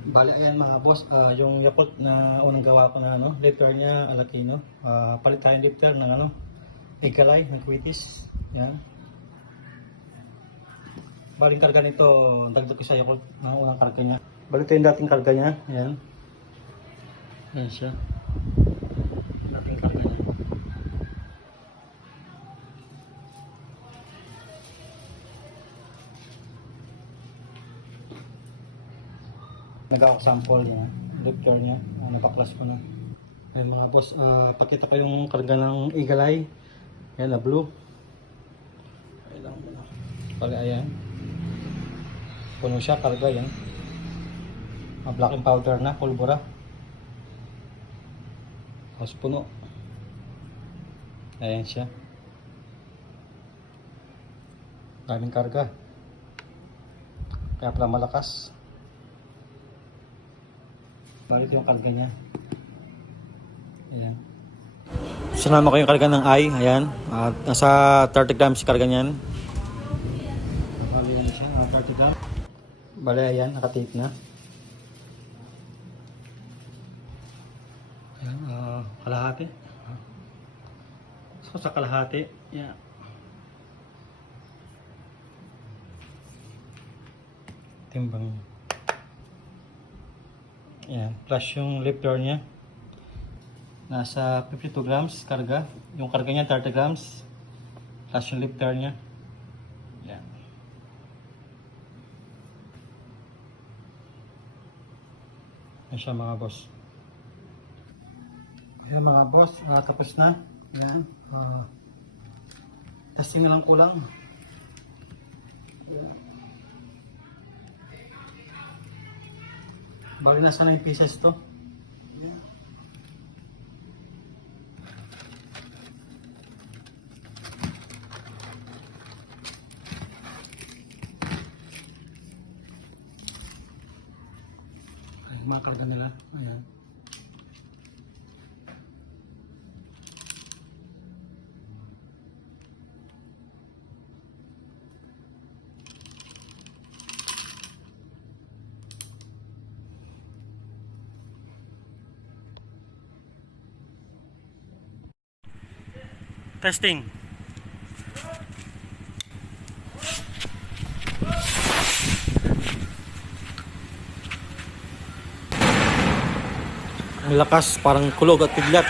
Bali, ayan mga boss, yung Yakult na unang gawa ko na lifter niya, Alakino. Palit tayong lifter ng Igalay, ng Quitis. Yan. Bali, yung karga nito, dagdag ko sa Yakult na unang karga niya. Bali, ito yung dating karga niya. Ayan. Ayan siya. Dating karga niya. Nag-sample niya, lifter niya, nagpa-class ko na. Ayan mga boss, pakita ko yung karga ng Igalay. Ayan na blue. Ayan lang muna. Pag ayan. Puno siya, karga yan. Black and powder na, pulbura. Tapos puno. Ayan siya. Daming karga. Kaya pala malakas. Balik yung karga niya. Ayan. Sinama ko yung karga ng I. Ayan. Nasa 30 grams karga niyan. Bali yan siya. 30 grams. Bali ayan. Nakatape na. Ayan. Kalahati. So sa kalahati. Ayan. Timbang. Ayan, plus yung lifter niya. Nasa 52 grams karga. Yung karga niya 30 grams. Plus yung lifter niya. Ayan. Ayan siya mga boss. Ayan mga boss, tapos na. Ayan. Testing na lang kulang. Ayan. Bali nasa 9 pieces to. Yeah. Ay, mga karga nila. Ayan. Testing. Ang lakas, parang kulog at piglat.